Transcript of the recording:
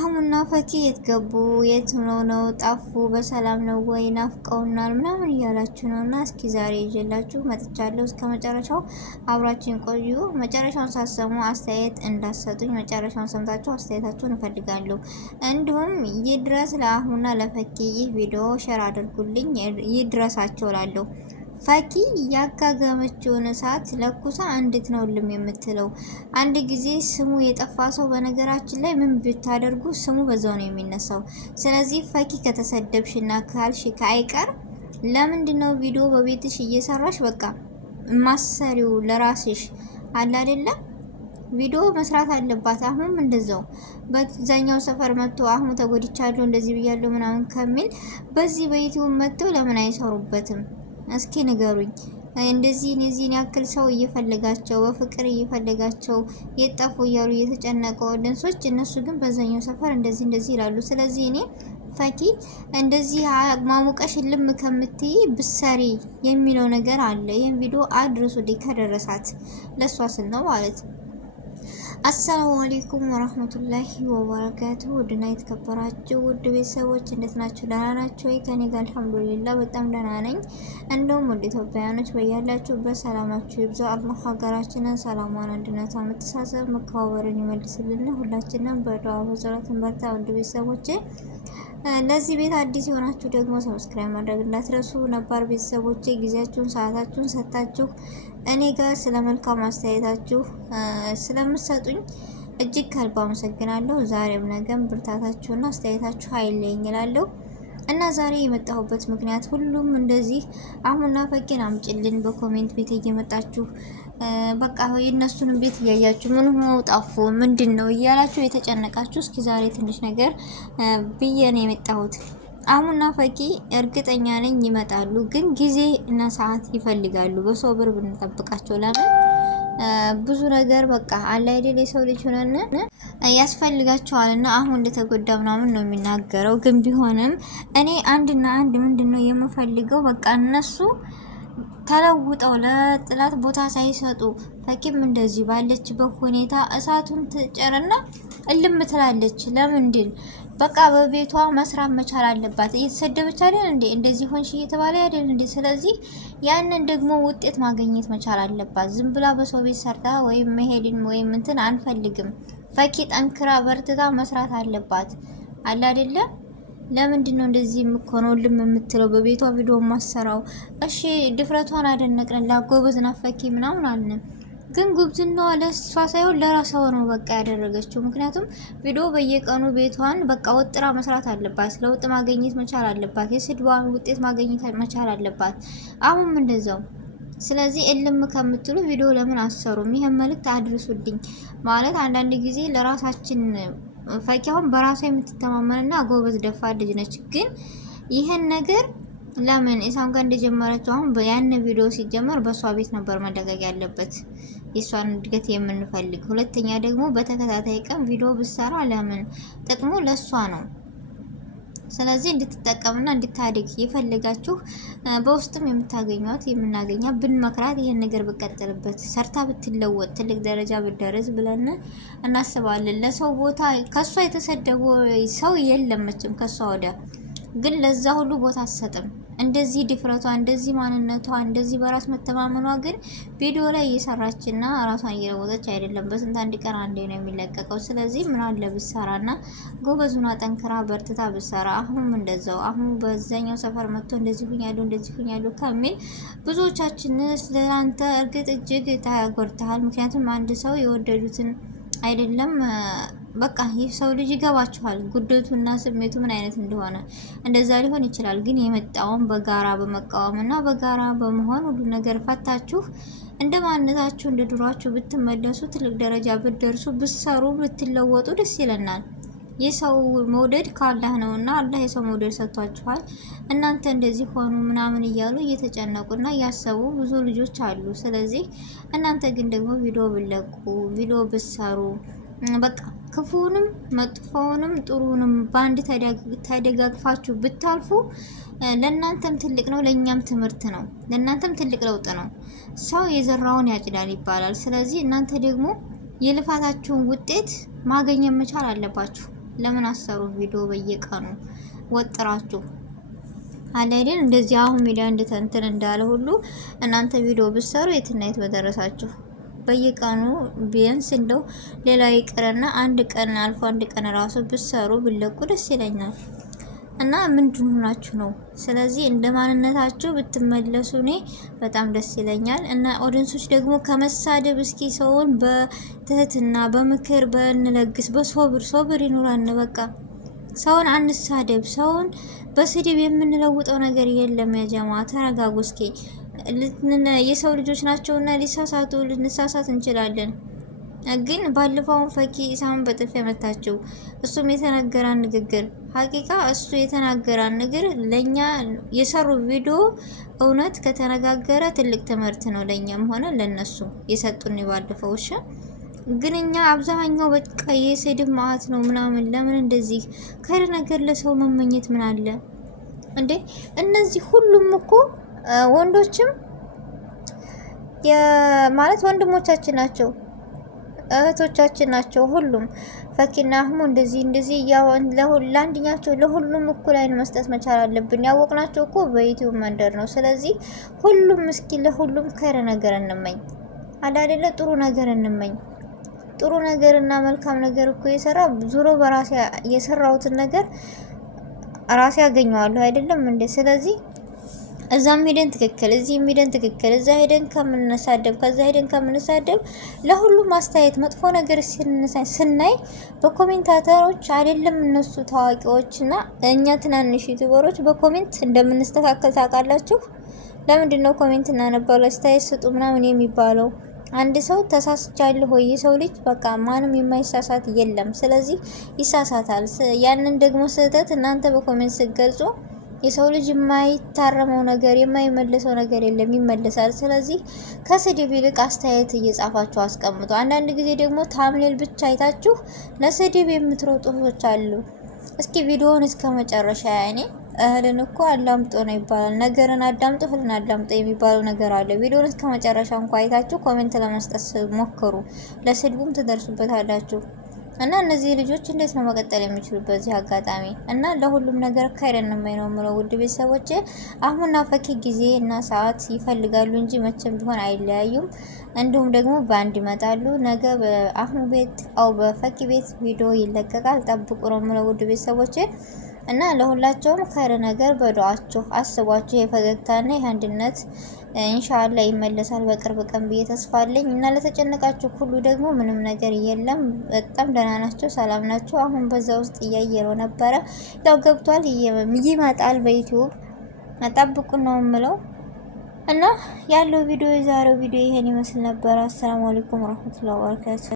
አህሙና ፈኪ የት ገቡ? የት ነው ጠፉ? በሰላም ነው ወይ? ናፍቀውናል ምናምን እያላችሁ ነው። እና እስኪ ዛሬ ይዤላችሁ መጥቻለሁ። እስከ መጨረሻው አብራችን ቆዩ። መጨረሻውን ሳሰሙ አስተያየት እንዳሰጡኝ፣ መጨረሻውን ሰምታችሁ አስተያየታችሁን እፈልጋለሁ። እንዲሁም ይድረስ ለአህሙና ለፈኪ ይህ ቪዲዮ ሼር አድርጉልኝ፣ ይድረሳቸው እላለሁ። ፈኪ ያጋገመችውን እሳት ለኩሳ እንዴት ነው ልም የምትለው? አንድ ጊዜ ስሙ የጠፋ ሰው በነገራችን ላይ ምን ብታደርጉ ስሙ በዛው ነው የሚነሳው። ስለዚህ ፈኪ ከተሰደብሽና ካልሽ ከአይቀር ለምንድነው ቪዲዮ በቤትሽ እየሰራሽ በቃ ማሰሪው ለራስሽ አለ አይደለ? ቪዲዮ መስራት አለባት። አሁንም እንደዛው በዛኛው ሰፈር መጥቶ አሁን ተጎድቻለሁ እንደዚህ ብያለሁ ምናምን ከሚል በዚህ በዩቲዩብ መጥተው ለምን አይሰሩበትም? እስኪ ንገሩኝ። እንደዚህ እነዚህን ያክል ሰው እየፈለጋቸው በፍቅር እየፈለጋቸው የጠፉ እያሉ እየተጨነቁ ወደንሶች፣ እነሱ ግን በዛኛው ሰፈር እንደዚህ ይላሉ። ስለዚህ እኔ ፈኪ እንደዚህ ማሙቀሽ ልም ከምትይ ብሰሪ የሚለው ነገር አለ። ይህን ቪዲዮ አድርሱ ከደረሳት ለሷ ስል ነው ማለት ነው። አሰላሙ አለይኩም ወራህመቱላሂ ወበረካቱ። ውድና የተከበራችሁ ውድ ቤተሰቦች እንዴት ናችሁ? ደህና ናችሁ ወይ? ከኔ ጋር አልሐምዱሊላህ በጣም ደህና ነኝ። እንደውም ውድ ኢትዮጵያውያኖች በያላችሁበት ሰላማችሁ ይብዛ። አላህ ሀገራችንን ሰላሟን፣ አንድነቷን፣ መተሳሰብ፣ መከባበርን ይመልስልን። ሁላችንም በዱዓ በጸሎት እንበርታ። ውድ ቤተሰቦቼ ለዚህ ቤት አዲስ የሆናችሁ ደግሞ ሰብስክራይብ ማድረግ እንዳትረሱ። ነባር ቤተሰቦቼ ጊዜያችሁን ሰዓታችሁን ሰጣችሁ እኔ ጋር ስለ መልካም አስተያየታችሁ ስለምትሰጡኝ እጅግ ከልብ አመሰግናለሁ። ዛሬም ነገም ብርታታችሁና አስተያየታችሁ አይለየኝ እላለሁ። እና ዛሬ የመጣሁበት ምክንያት ሁሉም እንደዚህ አህሙና ፈኪን አምጭልን በኮሜንት ቤት እየመጣችሁ በቃ የእነሱንም ቤት እያያችሁ ምን ሆነው ጠፉ ምንድን ነው እያላችሁ የተጨነቃችሁ፣ እስኪ ዛሬ ትንሽ ነገር ብዬ ነው የመጣሁት። አህሙና ፈኪ እርግጠኛ ነኝ ይመጣሉ፣ ግን ጊዜ እና ሰዓት ይፈልጋሉ። በሰው ብር ብንጠብቃቸው ለምን ብዙ ነገር በቃ አለ አይደል የሰው ልጅ ሆነን ያስፈልጋቸዋል። እና አሁን እንደተጎዳ ምናምን ነው የሚናገረው። ግን ቢሆንም እኔ አንድና አንድ ምንድነው የምፈልገው በቃ እነሱ ተለውጠው ለጥላት ቦታ ሳይሰጡ ፈኪም እንደዚህ ባለችበት ሁኔታ እሳቱን ትጨርና እልም ትላለች። ለምንድን በቃ በቤቷ መስራት መቻል አለባት። እየተሰደበች አይደል እንዴ? እንደዚህ ሆንሽ እየተባለ አይደል እንዴ? ስለዚህ ያንን ደግሞ ውጤት ማግኘት መቻል አለባት። ዝም ብላ በሰው ቤት ሰርታ ወይም መሄድን ወይም እንትን አንፈልግም። ፈኪ ጠንክራ በርትታ መስራት አለባት አለ አይደለ? ለምንድን ነው እንደዚህ የምትሆነው ልም የምትለው በቤቷ ቪዲዮ ማሰራው? እሺ ድፍረቷን አደነቅንላት፣ ጎበዝ ናት ፈኪ ምናምን አልን። ግን ጉብዝናዋ ለሷ ሳይሆን ለራሷ ነው በቃ ያደረገችው። ምክንያቱም ቪዲዮ በየቀኑ ቤቷን በቃ ወጥራ መስራት አለባት። ለውጥ ማግኘት መቻል አለባት። የስድቧን ውጤት ማግኘት መቻል አለባት። አሁንም እንደዛው። ስለዚህ እልም ከምትሉ ቪዲዮ ለምን አሰሩም? ይሄን መልእክት አድርሱልኝ። ማለት አንዳንድ ጊዜ ለራሳችን ፈኪ አሁን በራሷ የምትተማመንና ጎበዝ ደፋር ልጅ ነች። ግን ይሄን ነገር ለምን ኢሳም ጋር እንደጀመረችው አሁን ያን ቪዲዮ ሲጀመር በሷ ቤት ነበር መደጋገግ ያለበት የሷን እድገት የምንፈልግ። ሁለተኛ ደግሞ በተከታታይ ቀን ቪዲዮ ብሰራ ለምን ጥቅሙ ለሷ ነው። ስለዚህ እንድትጠቀምና እንድታድግ የፈለጋችሁ በውስጥም የምታገኙት የምናገኛ ብንመክራት ይሄን ነገር ብቀጥልበት ሰርታ ብትለወጥ ትልቅ ደረጃ ብደረስ ብለን እናስባለን። ለሰው ቦታ ከሷ የተሰደበ ሰው የለም መቼም ከሷ ወዲያ። ግን ለዛ ሁሉ ቦታ አትሰጥም። እንደዚህ ድፍረቷ፣ እንደዚህ ማንነቷ፣ እንደዚህ በራስ መተማመኗ ግን ቪዲዮ ላይ እየሰራችና ራሷን እየለወጠች አይደለም። በስንት አንድ ቀን አንዴ ነው የሚለቀቀው። ስለዚህ ምን አለ ብትሰራና ጎበዙና ጠንክራ በርትታ ብትሰራ። አሁንም እንደዛው አሁን በዛኛው ሰፈር መጥቶ እንደዚህ ሁኛለሁ ከሚል ብዙዎቻችን ስለአንተ እርግጥ እጅግ ተጎድተሃል። ምክንያቱም አንድ ሰው የወደዱትን አይደለም በቃ ይህ ሰው ልጅ ይገባችኋል ጉደቱና ስሜቱ ምን አይነት እንደሆነ። እንደዛ ሊሆን ይችላል። ግን የመጣውን በጋራ በመቃወምና በጋራ በመሆን ሁሉ ነገር ፈታችሁ እንደ ማንነታችሁ እንደ ድሯችሁ ብትመለሱ ትልቅ ደረጃ ብትደርሱ ብትሰሩ ብትለወጡ ደስ ይለናል። የሰው መውደድ ከአላህ ነውና አላህ የሰው መውደድ ሰጥቷችኋል። እናንተ እንደዚህ ሆኑ ምናምን እያሉ እየተጨነቁና እያሰቡ ብዙ ልጆች አሉ። ስለዚህ እናንተ ግን ደግሞ ቪዲዮ ብለቁ ቪዲዮ ብትሰሩ በቃ ክፉንም መጥፎውንም ጥሩንም ባንድ ተደጋግፋችሁ ብታልፉ ለእናንተም ትልቅ ነው፣ ለእኛም ትምህርት ነው፣ ለእናንተም ትልቅ ለውጥ ነው። ሰው የዘራውን ያጭዳል ይባላል። ስለዚህ እናንተ ደግሞ የልፋታችሁን ውጤት ማግኘት መቻል አለባችሁ። ለምን አሰሩ ቪዲዮ በየቀኑ ወጥራችሁ አለ አይደል? እንደዚህ አሁን ሚዲያ እንትን እንዳለ ሁሉ እናንተ ቪዲዮ ብትሰሩ የትና የት በደረሳችሁ። በየቀኑ ቢያንስ እንደው ሌላ ይቅርና አንድ ቀን አልፎ አንድ ቀን ራሱ ብትሰሩ ብለቁ ደስ ይለኛል። እና ምንድን ሆናችሁ ነው? ስለዚህ እንደ ማንነታችሁ ብትመለሱ እኔ በጣም ደስ ይለኛል። እና ኦዲየንሶች ደግሞ ከመሳደብ እስኪ ሰውን በትህትና በምክር በንለግስ ሶብር ይኑራን። በቃ ሰውን አንሳደብ። ሰውን በስድብ የምንለውጠው ነገር የለም። ያጀማ ተረጋጉ እስኪ። የሰው ልጆች ናቸውና ሊሳሳቱ ልንሳሳት እንችላለን። ግን ባለፈው ፈኪ ኢሳምን በጥፊ መታቸው። እሱም የተናገራን ንግግር ሀቂቃ እሱ የተናገራን ንግግር ለኛ የሰሩ ቪዲዮ እውነት ከተነጋገረ ትልቅ ትምህርት ነው ለኛም ሆነ ለነሱ የሰጡን ባለፈው። እሺ ግን እኛ አብዛኛው በቃ የስድብ ማአት ነው ምናምን። ለምን እንደዚህ ከረ ነገር ለሰው መመኘት ምን አለ እንዴ? እነዚህ ሁሉም እኮ ወንዶችም ማለት ወንድሞቻችን ናቸው፣ እህቶቻችን ናቸው። ሁሉም ፈኪና አህሙ እንደዚህ ለአንድኛቸው ለሁሉም እኩል አይን መስጠት መቻል አለብን። ያወቅናቸው እኮ በዩቲዩብ መንደር ነው። ስለዚህ ሁሉም እስኪ ለሁሉም ከረ ነገር እንመኝ አይደለ? ጥሩ ነገር እንመኝ። ጥሩ ነገር እና መልካም ነገር እኮ የሰራ ዙሮ በራሴ የሰራሁትን ነገር ራሴ ያገኘዋለሁ አይደለም እንዴ? ስለዚህ እዛም ሄደን ትክክል እዚህም ሄደን ትክክል እዛ ሄደን ከምንሳደብ ከዛ ሄደን ከምንሳደብ ለሁሉም አስተያየት መጥፎ ነገር ስናይ በኮሜንታተሮች አይደለም እነሱ ታዋቂዎችና እኛ ትናንሽ ዩቲዩበሮች በኮሜንት እንደምንስተካከል ታውቃላችሁ። ለምንድን ነው ኮሜንት እናነባለን አስተያየት ስጡ ምናምን የሚባለው? አንድ ሰው ተሳስቻለሁ ወይ? የሰው ልጅ በቃ ማንም የማይሳሳት የለም። ስለዚህ ይሳሳታል። ያንን ደግሞ ስህተት እናንተ በኮሜንት ስትገልጹ የሰው ልጅ የማይታረመው ነገር የማይመለሰው ነገር የለም፣ ይመለሳል። ስለዚህ ከስድብ ይልቅ አስተያየት እየጻፋችሁ አስቀምጡ። አንዳንድ ጊዜ ደግሞ ታምኔል ብቻ አይታችሁ ለስድብ የምትሮጡ ሰዎች አሉ። እስኪ ቪዲዮውን እስከ መጨረሻ ያኔ እህልን እኮ አዳምጦ ነው ይባላል። ነገርን አዳምጦ እህልን አዳምጦ የሚባለው ነገር አለ። ቪዲዮውን እስከ መጨረሻ እንኳን አይታችሁ ኮሜንት ለመስጠት ሞክሩ። ለስድቡም ትደርሱበታላችሁ። እና እነዚህ ልጆች እንዴት ነው መቀጠል የሚችሉት በዚህ አጋጣሚ? እና ለሁሉም ነገር ካይረን ነው የምለው። ውድ ቤተሰቦች አህሙና ፈኪ ጊዜ እና ሰዓት ይፈልጋሉ እንጂ መቼም ቢሆን አይለያዩም። እንዲሁም ደግሞ በአንድ ይመጣሉ። ነገ በአህሙ ቤት አው በፈኪ ቤት ቪዲዮ ይለቀቃል። ጠብቁ ነው የምለው ውድ ቤተሰቦች። እና ለሁላቸውም ካይረ ነገር በዱዓችሁ አስቧችሁ። የፈገግታና የአንድነት ኢንሻአላህ ይመለሳል በቅርብ ቀን ብዬ ተስፋ አለኝ። እና ለተጨነቃችሁ ሁሉ ደግሞ ምንም ነገር የለም፣ በጣም ደህና ናቸው፣ ሰላም ናቸው። አሁን በዛ ውስጥ እያየነው ነበረ። ያው ገብቷል፣ ይመጣል በዩቲዩብ ጠብቁ ነው የምለው። እና ያለው ቪዲዮ የዛሬው ቪዲዮ ይሄን ይመስል ነበር። አሰላሙ አለይኩም ወራህመቱላሂ ወበረካቱ።